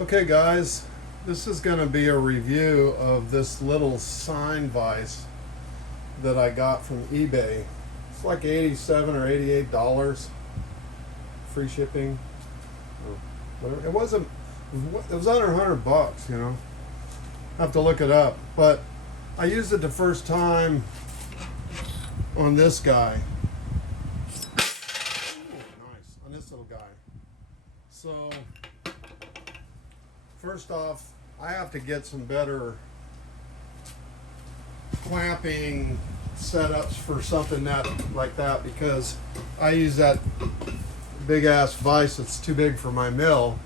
Okay guys, this is going to be a review of this little Sine Vice that I got from eBay. It's like $87 or $88, free shipping or whatever. It was under $100, you know. I have to look it up, but I used it the first time on this guy. Nice, on this little guy. So first off, I have to get some better clamping setups for something like that because I use that big ass vise that's too big for my mill,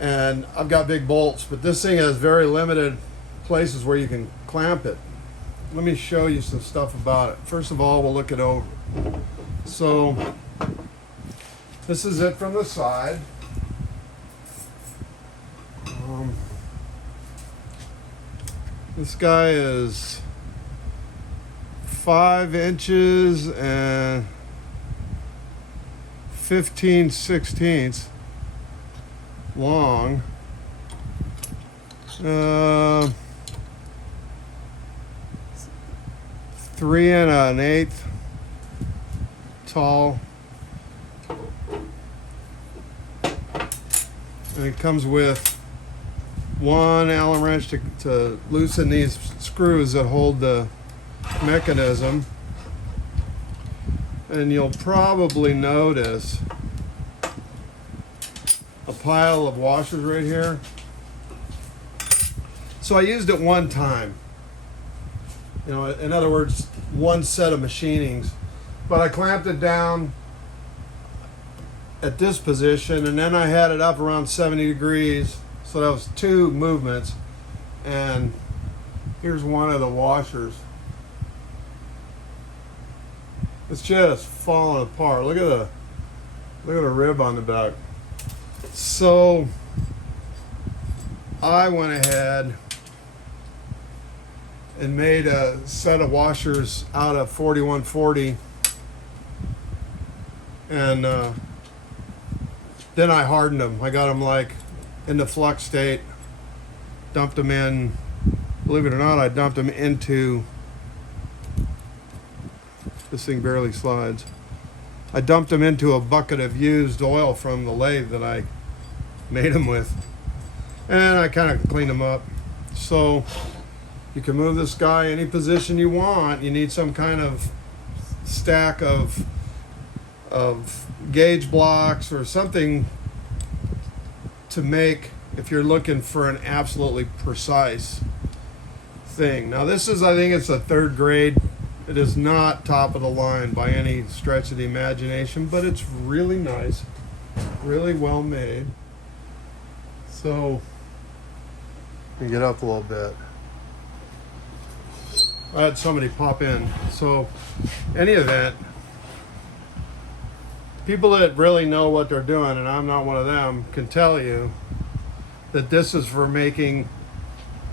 and I've got big bolts, but this thing has very limited places where you can clamp it. Let me show you some stuff about it. First of all, we'll look it over. So this is it from the side. This guy is 5 inches and 15/16 long. 3 1/8 tall. And it comes with one Allen wrench to loosen these screws that hold the mechanism. And you'll probably notice a pile of washers right here. So I used it one time. You know, in other words, one set of machinings. But I clamped it down at this position, and then I had it up around 70 degrees. So that was 2 movements, and here's one of the washers. It's just falling apart. Look at the rib on the back. So I went ahead and made a set of washers out of 4140, and then I hardened them. I got them like in the flux state, dumped them in, believe it or not, I dumped them into, this thing barely slides, I dumped them into a bucket of used oil from the lathe that I made them with, and I kind of cleaned them up. So you can move this guy any position you want. You need some kind of stack of gauge blocks or something to make, if you're looking for an absolutely precise thing. Now this is, I think it's a 3rd grade. It is not top of the line by any stretch of the imagination, but it's really nice, really well made. So let me get up a little bit. I had somebody pop in. So any event, people that really know what they're doing, and I'm not one of them, can tell you that this is for making,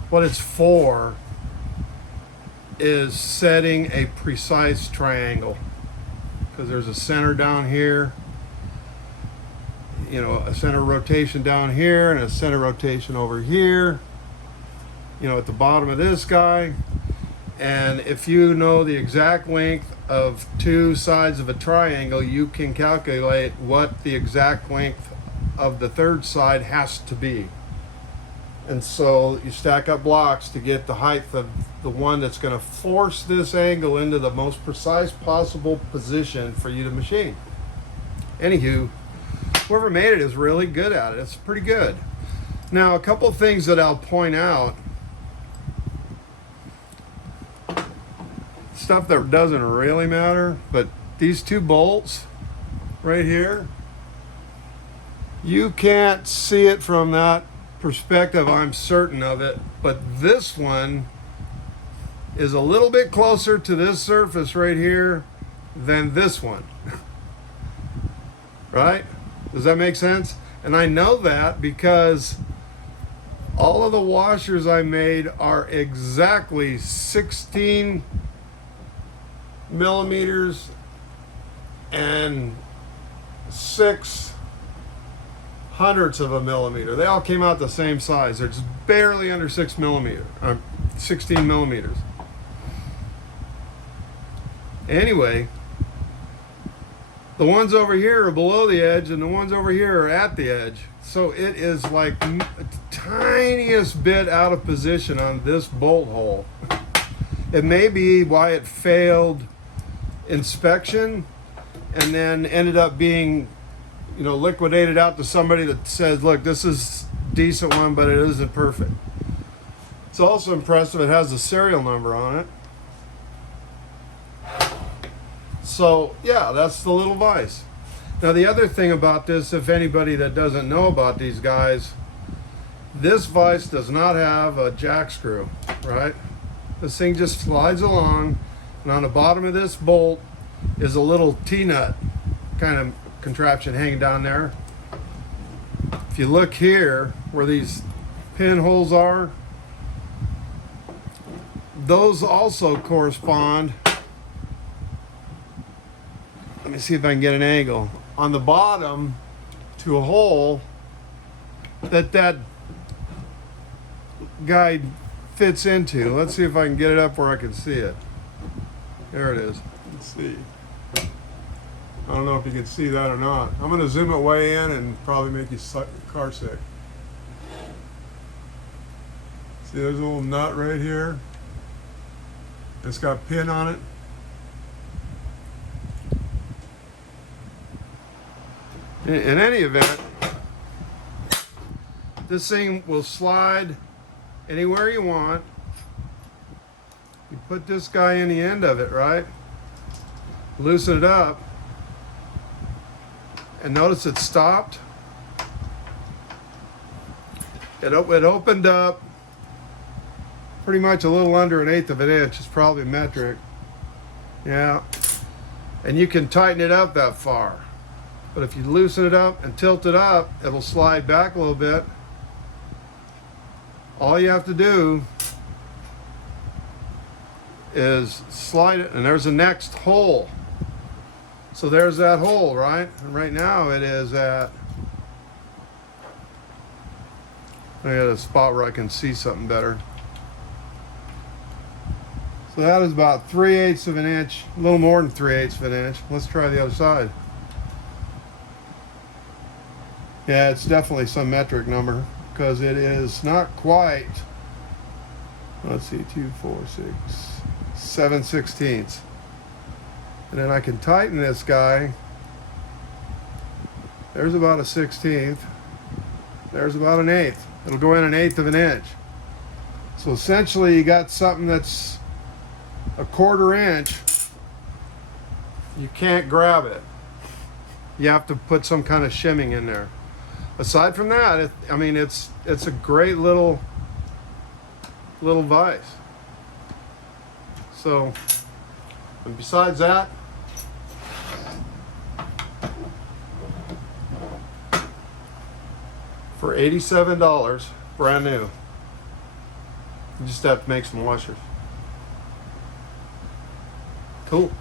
what it's for is setting a precise triangle, because there's a center down here, you know, a center rotation down here and a center rotation over here, you know, at the bottom of this guy. And if you know the exact length of 2 sides of a triangle, you can calculate what the exact length of the 3rd side has to be. And so you stack up blocks to get the height of the one that's going to force this angle into the most precise possible position for you to machine. Anywho, whoever made it is really good at it. It's pretty good. Now, a couple of things that I'll point out. Stuff that doesn't really matter, but these 2 bolts right here, you can't see it from that perspective, I'm certain of it, but this one is a little bit closer to this surface right here than this one. Right? Does that make sense? And I know that because all of the washers I made are exactly 16 millimeters and 6 hundredths of a millimeter. They all came out the same size. They're just barely under 6 millimeter, 16 millimeters. Anyway, the ones over here are below the edge and the ones over here are at the edge. So it is like the tiniest bit out of position on this bolt hole. It may be why it failed inspection and then ended up being, you know, liquidated out to somebody that says, look, this is a decent one, but it isn't perfect. It's also impressive. It has a serial number on it. So yeah, that's the little vise. Now the other thing about this, if anybody that doesn't know about these guys, this vise does not have a jack screw, right? This thing just slides along, and on the bottom of this bolt is a little T-nut kind of contraption hanging down there. If you look here where these pinholes are, those also correspond. Let me see if I can get an angle on the bottom to a hole that guy fits into. Let's see if I can get it up where I can see it. There it is. Let's see. I don't know if you can see that or not. I'm going to zoom it way in and probably make you car sick. See, there's a little nut right here. It's got a pin on it. In any event, this thing will slide anywhere you want. You put this guy in the end of it, right? Loosen it up. And notice it stopped. It opened up pretty much a little under 1/8 of an inch. It's probably metric. Yeah. And you can tighten it up that far. But if you loosen it up and tilt it up, it'll slide back a little bit. All you have to do is slide it, and there's the next hole. So there's that hole, right? And right now it is at, I got a spot where I can see something better. So that is about 3/8 of an inch, a little more than 3/8 of an inch. Let's try the other side. Yeah, it's definitely some metric number because it is not quite, let's see, 2, 4, 6, 7/16. And then I can tighten this guy. There's about a 1/16. There's about 1/8. It'll go in 1/8 of an inch. So essentially you got something that's a 1/4 inch. You can't grab it. You have to put some kind of shimming in there. Aside from that, I mean, it's a great little vise. So, and besides that, for $87, brand new. You just have to make some washers. Cool.